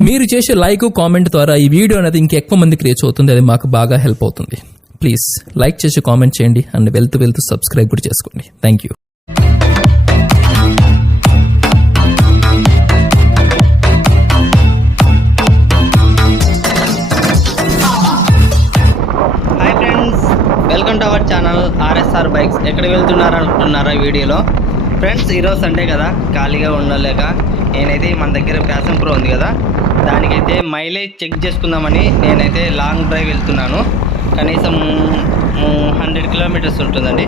మీరు చేసే like comment ద్వారా ఈ వీడియో అనేది ఇంకెక్కువ మందికి రీచ్ అవుతుంది. అది మాకు బాగా హెల్ప్ అవుతుంది. ప్లీజ్ లైక్ చేసి కామెంట్ చేయండి అండ్ వెళ్తూ వెళ్తూ సబ్స్క్రైబ్ కూడా చేసుకోండి. Thank you friends welcome to our channel R S R bikes ఎక్కడ వెళ్తున్నారు అనుకుంటున్నారా వీడియోలో? ఫ్రెండ్స్ ఈరోజు సండే కదా ఖాళీగా ఉండలేక. నేనైతే మన దగ్గర ప్యాషన్ ప్రో ఉంది కదా. దానికైతే మైలేజ్ చెక్ చేసుకుందామని నేనైతే లాంగ్ డ్రైవ్ వెళ్తున్నాను. కనీసం హండ్రెడ్ కిలోమీటర్స్ ఉంటుందండి.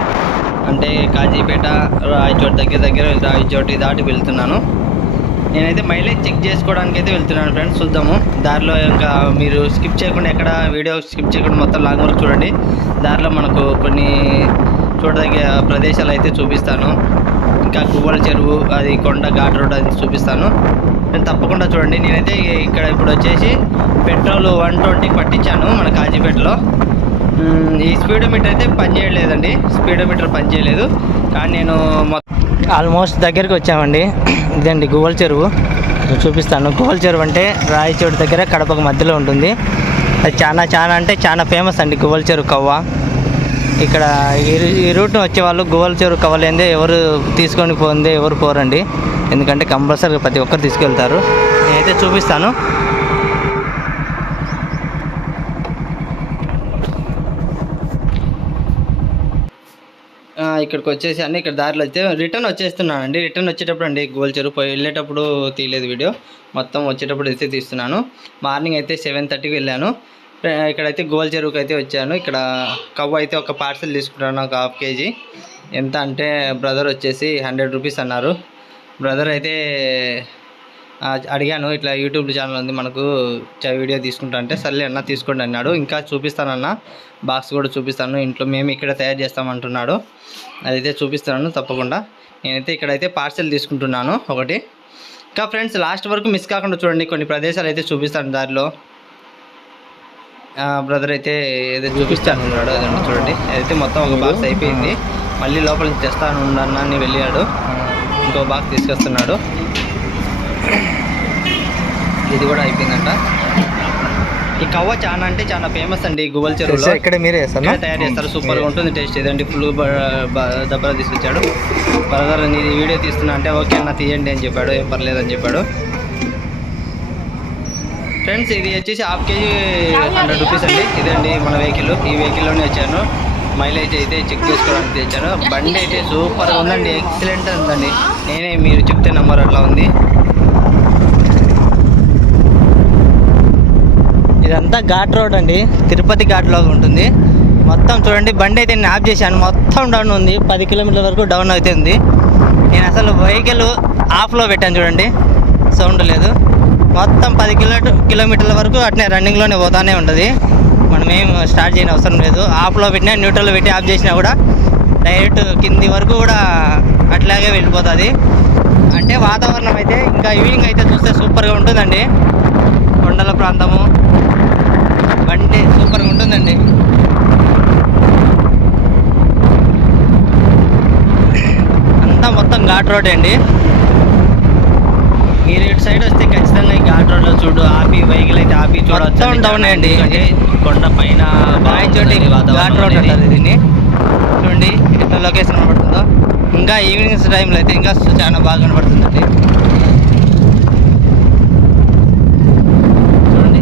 అంటే కాజీపేట రాయచోటి దగ్గర దగ్గర రాయచోటి దాటి వెళ్తున్నాను. నేనైతే మైలేజ్ చెక్ చేసుకోవడానికి అయితే వెళ్తున్నాను ఫ్రెండ్స్ చూద్దాము. దారిలో ఇంకా మీరు స్కిప్ చేయకుండా ఎక్కడ వీడియో స్కిప్ చేయకుండా మొత్తం లాంగ్ వరకు చూడండి. దారిలో మనకు కొన్ని చూడదగ్గ ప్రదేశాలు అయితే చూపిస్తాను. ఇంకా గువ్వల చెరువు అది కొండ ఘాట్ రోడ్ అది చూపిస్తాను. నేను తప్పకుండా చూడండి. నేనైతే ఇక్కడ ఇప్పుడు వచ్చేసి పెట్రోల్ వన్ ట్వంటీ పట్టించాను మన కాజీపేటలో. ఈ స్పీడోమీటర్ అయితే పనిచేయలేదండి స్పీడోమీటర్ పనిచేయలేదు కానీ నేను ఆల్మోస్ట్ దగ్గరికి వచ్చామండి. ఇదండి గువ్వల చెరువు. చూపిస్తాను. గువ్వల చెరువు అంటే రాయచోటు దగ్గర కడపకు మధ్యలో ఉంటుంది. అది చాలా చాలా అంటే చాలా ఫేమస్ అండి గువ్వల చెరువు కవ్వ. ఇక్కడ ఈ రూట్ వచ్చేవాళ్ళు వచ్చే వాళ్ళు గువ్వల చెరువు కవలేందే ఎవరు తీసుకొని పోందే ఎవరు పోరండి. ఎందుకంటే కంపల్సరీగా ప్రతి ఒక్కరు తీసుకెళ్తారు. నేనైతే చూపిస్తాను. ఇక్కడికి వచ్చేసి అన్నీ ఇక్కడ దారిలో అయితే రిటర్న్ వచ్చేస్తున్నానండి. రిటర్న్ వచ్చేటప్పుడు అండి గోల్ చెరువు పోయి వెళ్ళేటప్పుడు తీయలేదు వీడియో. మొత్తం వచ్చేటప్పుడు అయితే తీస్తున్నాను. మార్నింగ్ అయితే సెవెన్ థర్టీకి వెళ్ళాను. ఇక్కడైతే గోల్ చెరువుకి అయితే వచ్చాను. ఇక్కడ కవ్వ అయితే ఒక పార్సల్ తీసుకుంటాను ఒక హాఫ్ కేజీ. ఎంత అంటే బ్రదర్ వచ్చేసి హండ్రెడ్ రూపీస్ అన్నారు. బ్రదర్ అయితే అడిగాను ఇట్లా యూట్యూబ్ ఛానల్ ఉంది మనకు చ- వీడియో తీసుకుంటా అంటే సర్లే అన్న తీసుకోండి అన్నాడు. ఇంకా చూపిస్తానన్న బాక్స్ కూడా చూపిస్తాను ఇంట్లో మేము ఇక్కడ తయారు చేస్తామంటున్నాడు. అదైతే చూపిస్తాను తప్పకుండా. నేనైతే ఇక్కడైతే పార్సెల్ తీసుకుంటున్నాను ఒకటి. ఇంకా ఫ్రెండ్స్ లాస్ట్ వరకు మిస్ కాకుండా చూడండి కొన్ని ప్రదేశాలు అయితే చూపిస్తాను దారిలో. బ్రదర్ అయితే ఏదో చూపిస్తాను అన్నాడు అదండి చూడండి. అయితే మొత్తం ఒక బాక్స్ అయిపోయింది. మళ్ళీ లోపల నుంచి తెస్తాను అన్న అని వెళ్ళాడు. ఇంకో బాక్స్ తీసుకొస్తున్నాడు. ఇది కూడా అయిపోయిందంట. ఈ కవ్వ చాలా అంటే చాలా ఫేమస్ అండి గువ్వల చెరువులో. ఇక్కడ మీరే తయారు చేస్తారు సూపర్గా ఉంటుంది టేస్ట్ ఇదండి ఫుల్ దెబ్బలు తీసుకొచ్చాడు. బర్గర్ నీది వీడియో తీస్తున్నా అంటే ఓకే అన్న తీయండి అని చెప్పాడు. ఏం పర్లేదు అని చెప్పాడు. ఫ్రెండ్స్ ఇది వచ్చేసి హాఫ్ కేజీ హండ్రెడ్ రూపీస్ అండి. ఇదండి మన వెహికల్. ఈ వెహికల్లోనే వచ్చాను. మైలేజ్ అయితే చెక్ చేసుకోవడానికి తెచ్చాను బండి అయితే సూపర్గా ఉందండి. ఎక్సలెంట్ ఉందండి. నేనే మీరు చెప్తే నంబర్ అట్లా ఉంది. ఇదంతా ఘాట్ రోడ్ అండి. తిరుపతి ఘాట్ లాగా ఉంటుంది. మొత్తం చూడండి బండి అయితే నేను ఆఫ్ చేశాను. మొత్తం డౌన్ ఉంది. పది కిలోమీటర్ల వరకు డౌన్ అయితే ఉంది నేను అసలు వెహికల్ ఆఫ్లో పెట్టాను చూడండి. సౌండ్ లేదు. మొత్తం పది కిలో కిలోమీటర్ల వరకు అట్నే రన్నింగ్లోనే పోతానే ఉంటుంది. మనమేం స్టార్ట్ చేయని అవసరం లేదు. ఆఫ్లో పెట్టినా న్యూట్రల్లో పెట్టి ఆఫ్ చేసినా కూడా డైరెక్ట్ కింది వరకు కూడా అట్లాగే వెళ్ళిపోతుంది. అంటే వాతావరణం అయితే ఇంకా ఈవినింగ్ అయితే చూస్తే సూపర్గా ఉంటుందండి. కొండల ప్రాంతము. బండి సూపర్గా ఉంటుందండి. అంతా మొత్తం ఘాట్ రోడ్ అండి. సైడ్ వస్తే ఖచ్చితంగా ఈ ఘాట్ రోడ్లో చూడు ఆపి వెహికల్ అయితే ఆపి చూడవచ్చు down అండి. కొండ పైన రాయచోటి ఘాట్ రోడ్ అంటారు దీన్ని. చూడండి ఎట్లా లొకేషన్ కనబడుతుందో. ఇంకా ఈవినింగ్స్ టైంలో అయితే ఇంకా చాలా బాగా కనబడుతుందండి చూడండి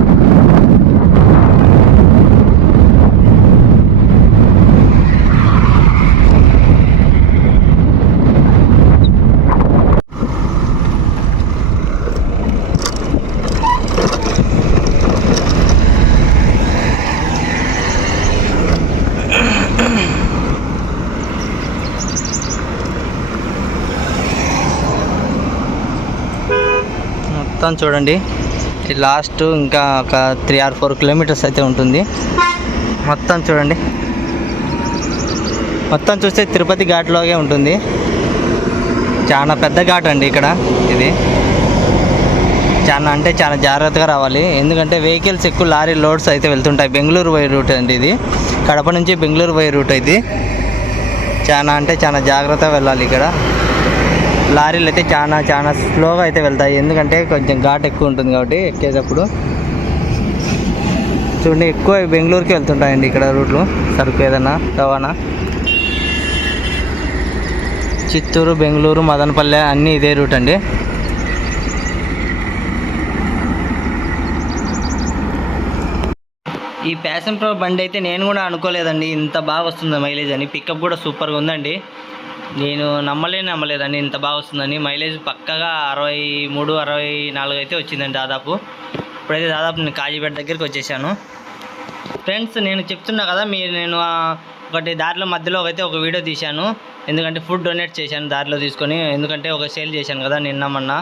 మొత్తం చూడండి. ఈ లాస్ట్ ఇంకా ఒక త్రీ ఆర్ ఫోర్ కిలోమీటర్స్ అయితే ఉంటుంది. మొత్తం చూడండి. మొత్తం చూస్తే తిరుపతి ఘాట్లోగే ఉంటుంది. చాలా పెద్ద ఘాట్ అండి ఇక్కడ ఇది. చాలా అంటే చాలా జాగ్రత్తగా రావాలి. ఎందుకంటే వెహికల్స్ ఎక్కువ లారీ లోడ్స్ అయితే వెళ్తుంటాయి. బెంగళూరు పోయే రూట్ అండి ఇది. కడప నుంచి బెంగళూరు పోయే రూట్ ఇది. చాలా అంటే చాలా జాగ్రత్తగా వెళ్ళాలి ఇక్కడ. లారీలు అయితే చాలా చాలా స్లోగా అయితే వెళ్తాయి. ఎందుకంటే కొంచెం ఘాట్ ఎక్కువ ఉంటుంది కాబట్టి ఎక్కేటప్పుడు. చూడండి ఎక్కువ బెంగళూరుకి వెళ్తుంటాయండి ఇక్కడ రూట్లు. సరుకు ఏదైనా రవాణా. చిత్తూరు బెంగళూరు మదనపల్లె అన్నీ ఇదే రూట్ అండి. ఈ ప్యాషన్ ప్రో బండి అయితే నేను కూడా అనుకోలేదండి. ఇంత బాగా వస్తుంది మైలేజ్ అని. పికప్ కూడా సూపర్గా ఉందండి. నేను నమ్మలే నమ్మలేదండి. ఇంత బాగా వస్తుందని. మైలేజ్ పక్కగా అరవై మూడు అరవై నాలుగు అయితే వచ్చిందండి దాదాపు. ఇప్పుడైతే దాదాపు నేను కాజీపేట దగ్గరికి వచ్చేసాను. ఫ్రెండ్స్ నేను చెప్తున్నా కదా మీరు నేను ఒకటి దారిలో మధ్యలో అయితే ఒక వీడియో తీశాను. ఎందుకంటే ఫుడ్ డొనేట్ చేశాను దారిలో తీసుకొని. ఎందుకంటే ఒక సేల్ చేశాను కదా నిన్న మొన్న.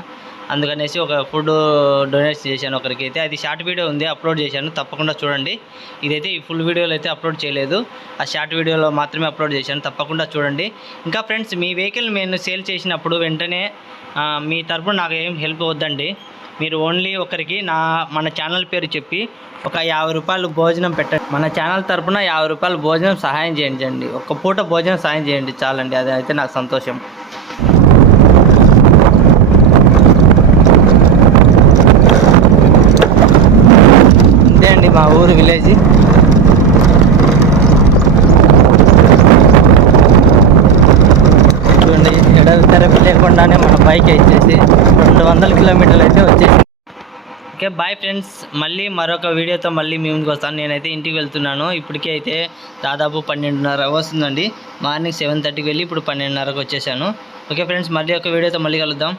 అందుకనేసి ఒక ఫుడ్ డొనేట్ చేశాను ఒకరికి అయితే. అది షార్ట్ వీడియో ఉంది అప్లోడ్ చేశాను. తప్పకుండా చూడండి. ఇదైతే ఈ ఫుల్ వీడియోలో అయితే అప్లోడ్ చేయలేదు. ఆ షార్ట్ వీడియోలో మాత్రమే అప్లోడ్ చేశాను. తప్పకుండా చూడండి. ఇంకా ఫ్రెండ్స్ మీ వెహికల్ నేను సేల్ చేసినప్పుడు వెంటనే మీ తరపున నాకు ఏం హెల్ప్ వద్దండి. మీరు ఓన్లీ ఒకరికి నా మన ఛానల్ పేరు చెప్పి ఒక యాభై రూపాయలు భోజనం పెట్టండి మన ఛానల్ తరపున యాభై రూపాయలు భోజనం సహాయం చేయండి. ఒక్క పూట భోజనం సహాయం చేయండి చాలండి. అది అయితే నాకు సంతోషం. అంతే అండి మా ఊరు విలేజ్ చూడండి ఎడవి తెరపి మన బైక్ వచ్చేసి రెండు వందల కిలోమీటర్లు అయితే వచ్చేసి ఓకే బాయ్ ఫ్రెండ్స్ మళ్ళీ మరొక వీడియోతో మళ్ళీ మీ ముందుకు వస్తాను. నేనైతే ఇంటికి వెళ్తున్నాను. ఇప్పటికే అయితే దాదాపు పన్నెండున్నర వస్తుందండి మార్నింగ్ సెవెన్ థర్టీకి వెళ్ళి ఇప్పుడు పన్నెండున్నరకు వచ్చేసాను. ఓకే ఫ్రెండ్స్ మళ్ళీ ఒక వీడియోతో మళ్ళీ కలుద్దాం.